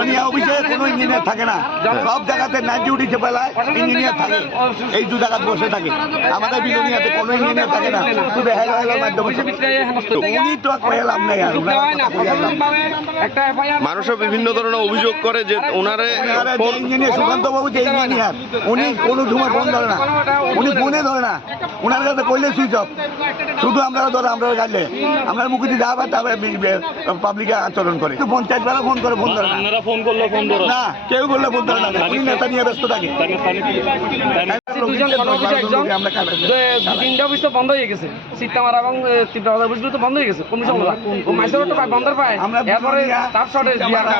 বিলোনিয়া অফিসে কোনো ইঞ্জিনিয়ার থাকে না। সব জায়গাতে চেপেলায় ইঞ্জিনিয়ার থাকে। এই দু বসে থাকে। আমাদের বিলোনিয়াতে কোনো ইঞ্জিনিয়ার থাকে না। শুধু হেলো হেলো মাধ্যমে উনি তো কয়ে লাভ নেই। মানুষও বিভিন্ন ধরনের অভিযোগ করে যে ওনারে ইঞ্জিনিয়ার সুকান্ত বাবু যে ইঞ্জিনিয়ার উনি কোনো সময় ফোন ধরে না। উনি ফোনে ধরে না। ওনার কাছে কইলে সুইচ অফ। শুধু আমরা ধরে আমরা গাইলে আমরা মুখে যা পাই তারপরে পাবলিকে আচরণ করে। পঞ্চায়েত বেলা ফোন করে ফোন ধরে না। ফোন করলে ফোন ধরো। না কেউ বললে ফোন ধরে না। উনি নেতা নিয়ে ব্যস্ত থাকে। আমরা কাটাই তিনটা অফিস তো বন্ধ হয়ে গেছে। সিট্টামারা এবং তীব্র অফিসগুলো তো বন্ধ হয়ে গেছে। কমিশন মাইসেরও তো পায়। পায় এরপরে বিলোনিয়া, তার শর্টে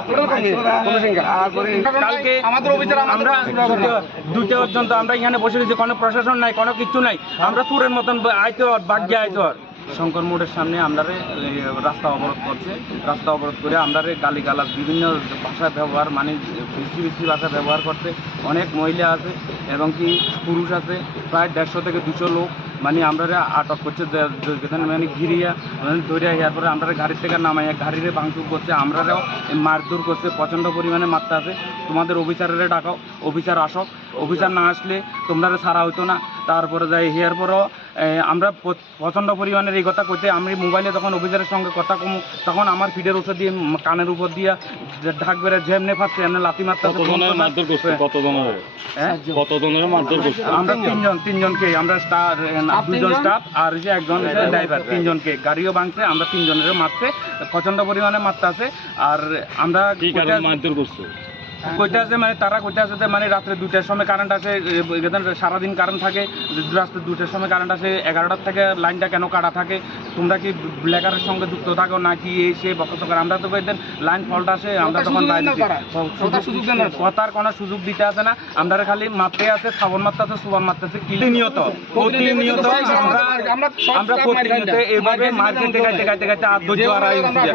টোটাল কমে কমিশন তারপরে কালকে আমাদের অভিচার আমরা দুটো পর্যন্ত আমরা এখানে বসে রয়েছি। কোনো প্রশাসন নাই কোনো কিছু নাই। আমরা তুরের মতন আইতে বাগ্যে আইতে শঙ্কর মোড়ের সামনে আমরা রাস্তা অবরোধ করছে। রাস্তা অবরোধ করে আমরা গালি গালাজ বিভিন্ন ভাষা ব্যবহার মানে বেশি বেশি ভাষা ব্যবহার করছে। অনেক মহিলা আছে এবং কি পুরুষ আছে, প্রায় দেড়শো থেকে দুশো লোক। মানে আমরা আটক করছে যেখানে মানে ঘিরিয়া মানে ধরিয়া ইয়ার পরে আমরা গাড়ির থেকে নামাইয়া গাড়িরে ভাঙচুর করছে। আমরাও মারধর করছে, প্রচণ্ড পরিমাণে মারতে আছে। তোমাদের অফিসারের ডাকাও, অফিসার আসক। অফিসার না আসলে তোমরা ছাড়া হইতো না। তারপরে যাই হিয়ার পরও আমরা প্রচণ্ড পরিমাণের এই কথা করতে আমি মোবাইলে তখন অফিসারের সঙ্গে কথা কম তখন আমার ফিডের উপর দিয়ে কানের উপর দিয়ে ঢাক বেড়ে যেমনে ফাটছে এমনি লাথি মারতে হ্যাঁ? করছে আমরা তিনজন তিনজনকে আমরা স্টার দুজন স্টাফ আর যে একজন ড্রাইভার তিনজনকে। গাড়িও ভাঙছে আমরা তিনজনের মারছে প্রচণ্ড পরিমাণে মারতে আছে আর আমরা কি কারণে মারধর করছে? কইতে আছে মানে তারা কইতে আছে যে মানে রাত্রে দুটার সময় কারেন্ট আসে সারাদিন কারেন্ট থাকে রাত্রে দুটার সময় কারেন্ট আসে এগারোটার থেকে লাইনটা কেন কাটা থাকে তোমরা কি ব্ল্যাকারের সঙ্গে যুক্ত থাকো নাকি এই সে বকত করে আমরা তো কইতেন লাইন ফল্ট আসে আমরা তখন বাইরে কথার কোনো সুযোগ দিতে আছে না আমরা খালি মারতে আছে সাবন মারতে আছে সুবন মারতে আছে প্রতিনিয়ত প্রতিনিয়ত। আমরা আমরা প্রতিনিয়ত এভাবে মার খেতে খাইতে। খাইতে খাইতে আর ধৈর্য হারাই